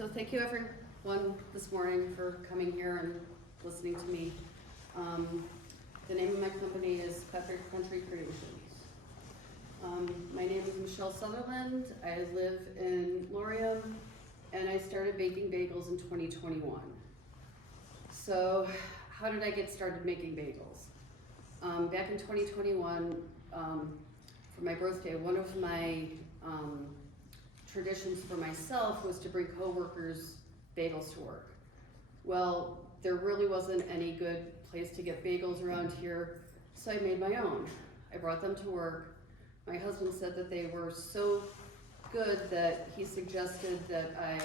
So thank you everyone this morning for coming here and listening to me. The name of my company is Petrick Country Creations. My name is Michelle Sutherland. I live in Lorium and I started baking bagels in 2021. So how did I get started making bagels? Back in 2021, for my birthday, one of my traditions for myself was to bring coworkers bagels to work. Well, there really wasn't any good place to get bagels around here, so I made my own. I brought them to work. My husband said that they were so good that he suggested that I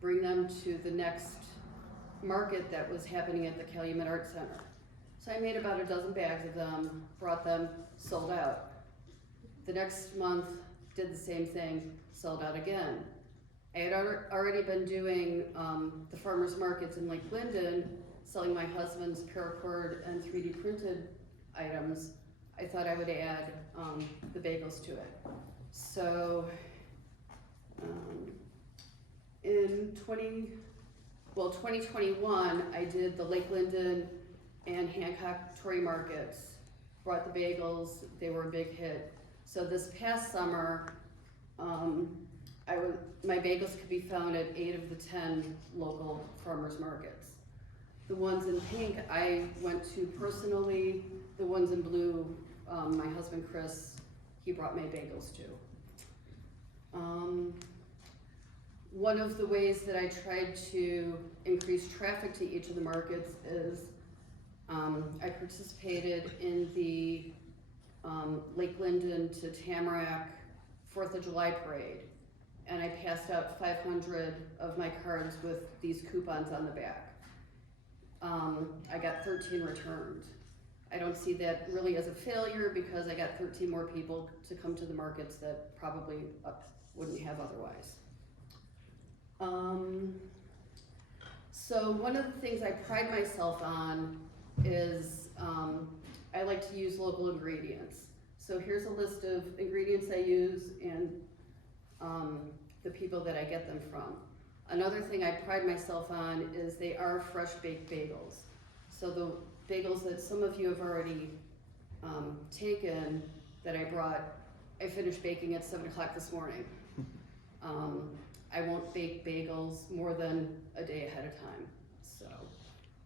bring them to the next market that was happening at the Calumet Art Center. So I made about a dozen bags of them, brought them, sold out. The next month, did the same thing, sold out again. I had already been doing the farmers markets in Lake Linden, selling my husband's paracord and 3D printed items. I thought I would add the bagels to it. So in 2021, I did the Lake Linden and Hancock Tory markets, brought the bagels, they were a big hit. So this past summer, my bagels could be found at 8 of the 10 local farmers markets. The ones in pink I went to personally, the ones in blue, my husband Chris, he brought my bagels to. One of the ways that I tried to increase traffic to each of the markets is I participated in the Lake Linden to Tamarack 4th of July parade, and I passed out 500 of my cards with these coupons on the back. I got 13 returned. I don't see that really as a failure because I got 13 more people to come to the markets that probably wouldn't have otherwise. So one of the things I pride myself on is I like to use local ingredients. So here's a list of ingredients I use and the people that I get them from. Another thing I pride myself on is they are fresh baked bagels. So the bagels that some of you have already taken that I brought, I finished baking at 7 o'clock this morning. I won't bake bagels more than a day ahead of time. So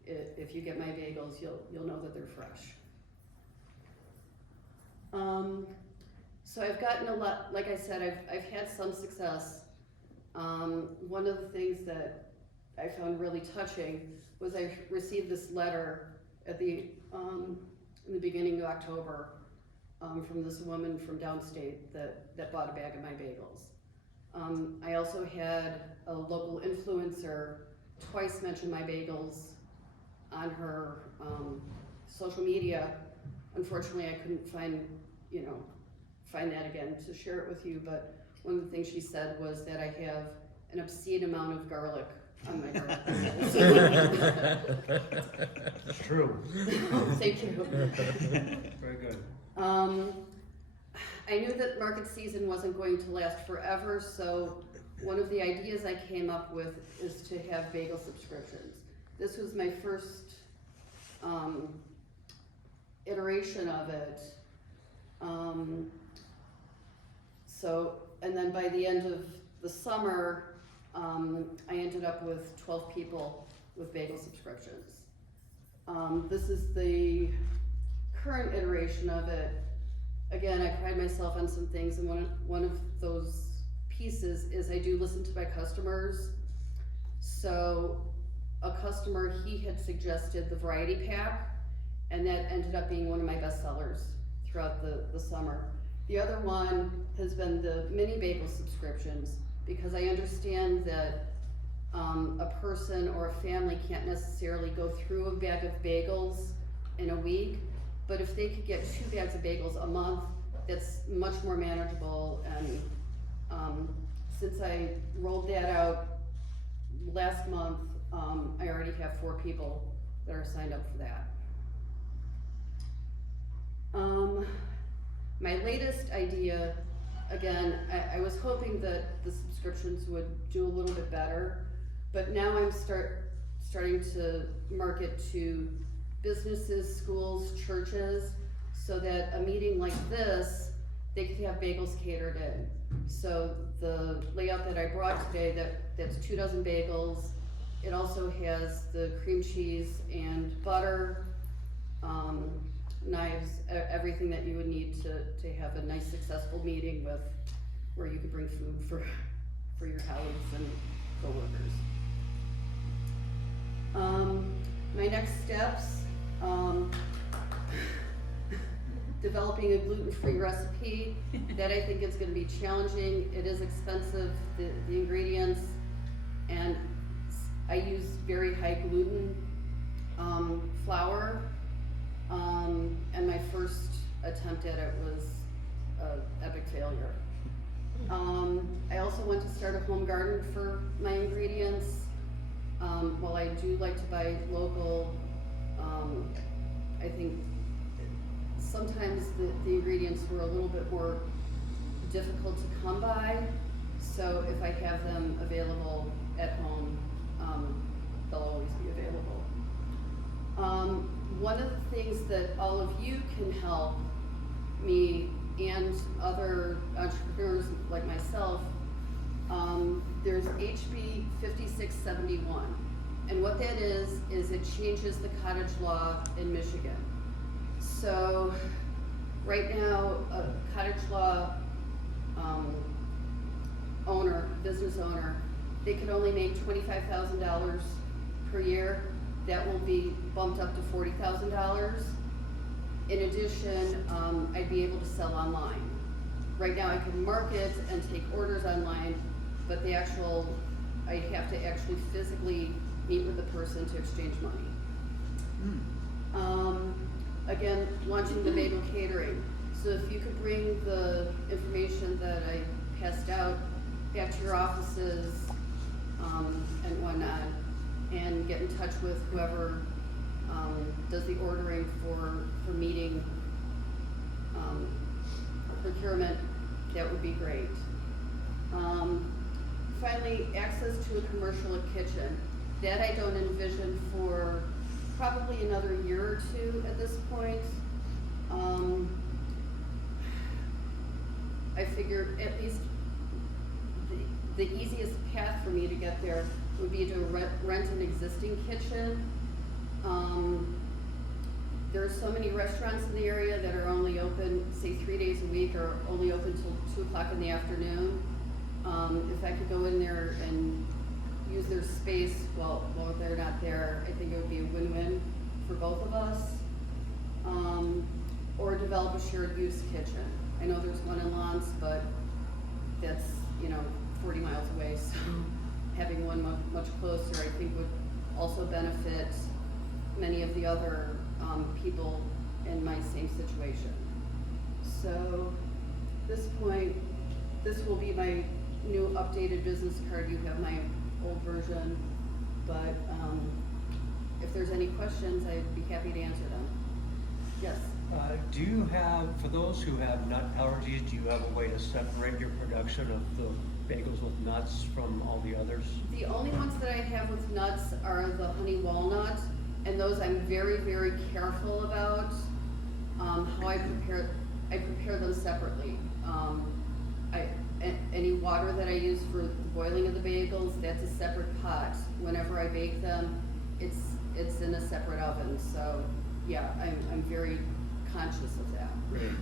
if you get my bagels, you'll know that they're fresh. So I've gotten a lot, like I said, I've had some success. One of the things that I found really touching was I received this letter at in the beginning of October from this woman from downstate that bought a bag of my bagels. I also had a local influencer twice mention my bagels on her social media. Unfortunately, I couldn't find that again to share it with you, but one of the things she said was that I have an obscene amount of garlic on my garlic. It's true. Thank you. Very good. I knew that market season wasn't going to last forever, so one of the ideas I came up with is to have bagel subscriptions. This was my first iteration of it. And then by the end of the summer, I ended up with 12 people with bagel subscriptions. This is the current iteration of it. Again, I pride myself on some things, and one of those pieces is I do listen to my customers. So a customer, he had suggested the variety pack, and that ended up being one of my best sellers throughout the summer. The other one has been the mini bagel subscriptions, because I understand that a person or a family can't necessarily go through a bag of bagels in a week, but if they could get 2 bags of bagels a month, that's much more manageable. And since I rolled that out last month, I already have 4 people that are signed up for that. My latest idea again, I was hoping that the subscriptions would do a little bit better, but now I'm starting to market to businesses, schools, churches, so that a meeting like this, they could have bagels catered in. So the layout that I brought today, that's 2 dozen bagels. It also has the cream cheese and butter, knives, everything that you would need to have a nice successful meeting with, where you could bring food for your colleagues and coworkers. My next steps, developing a gluten-free recipe. That I think is gonna be challenging. It is expensive, the ingredients, and I use very high gluten flour. And my first attempt at it was an epic failure. I also want to start a home garden for my ingredients. While I do like to buy local, I think sometimes the ingredients were a little bit more difficult to come by. So if I have them available at home, they'll always be available. One of the things that all of you can help me and other entrepreneurs like myself, there's HB 5671. And what that is it changes the cottage law in Michigan. So right now, a cottage law business owner, they could only make $25,000 per year. That will be bumped up to $40,000. In addition, I'd be able to sell online. Right now I can market and take orders online, but I have to actually physically meet with the person to exchange money. Again, launching the bagel catering. So if you could bring the information that I passed out back to your offices and whatnot, and get in touch with whoever does the ordering for meeting procurement, that would be great. Finally, access to a commercial kitchen. That I don't envision for probably another year or two at this point. I figure at least the easiest path for me to get there would be to rent an existing kitchen. There are so many restaurants in the area that are only open, say 3 days a week, or only open till 2 o'clock in the afternoon. If I could go in there and use their space while they're not there, I think it would be a win-win for both of us. Or develop a shared use kitchen. I know there's one in Lance, but that's 40 miles away, so having one much closer, I think, would also benefit many of the other people in my same situation. So at this point, this will be my new updated business card. You have my old version, but if there's any questions, I'd be happy to answer them. Yes? Do you have, for those who have nut allergies, do you have a way to separate your production of the bagels with nuts from all the others? The only ones that I have with nuts are the honey walnut, and those I'm very, very careful about how I prepare them separately. Any water that I use for the boiling of the bagels, that's a separate pot. Whenever I bake them, it's in a separate oven. So yeah, I'm very conscious of that. Great.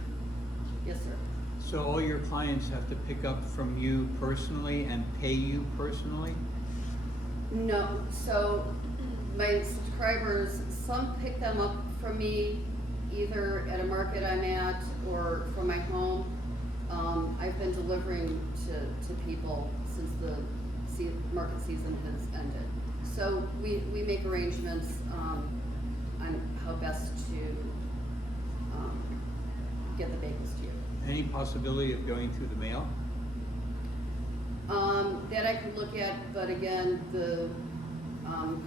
Yes, sir. So all your clients have to pick up from you personally and pay you personally? No, so my subscribers, some pick them up from me either at a market I'm at or from my home. I've been delivering to people since the market season has ended. So we make arrangements on how best to get the bagels to you. Any possibility of going through the mail? That I could look at, but again, the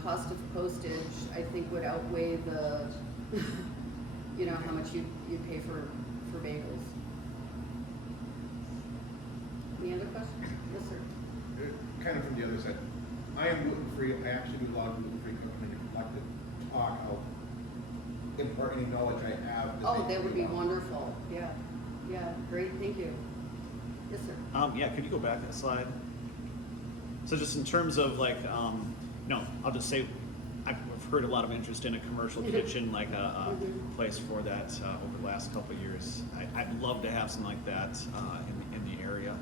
cost of postage, I think, would outweigh the, how much you pay for bagels. free, I actually do a lot of gluten-free cooking, and I'd like to talk, I'll impart any knowledge I have. Oh, they that would be want. wonderful, yeah, yeah, great, thank you. Yes, sir. Yeah, could you go back a slide? So just in terms of like, no, I'll just say, I've heard a lot of interest in a commercial kitchen, like a place for that over the last couple of years. I'd love to have something like that in the area.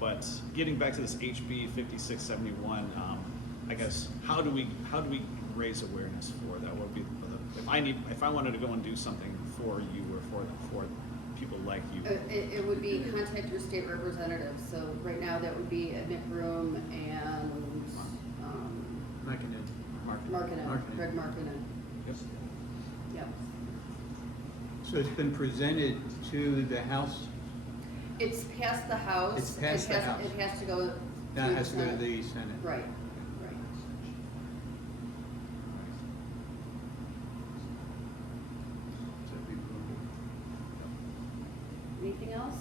But getting back to this HB 5671, I guess, how do we raise awareness for that? What would be if I wanted to go and do something for you or for people like you? It would be contact your state representative, so right now that would be Nick Room and, Markinen, Greg Markinen, Yep. yep. So it's been presented to the House, It's past the House. It's past the House. It has to go. now to it has to go to Senate. the Senate. Right, right. So we will- Anything else?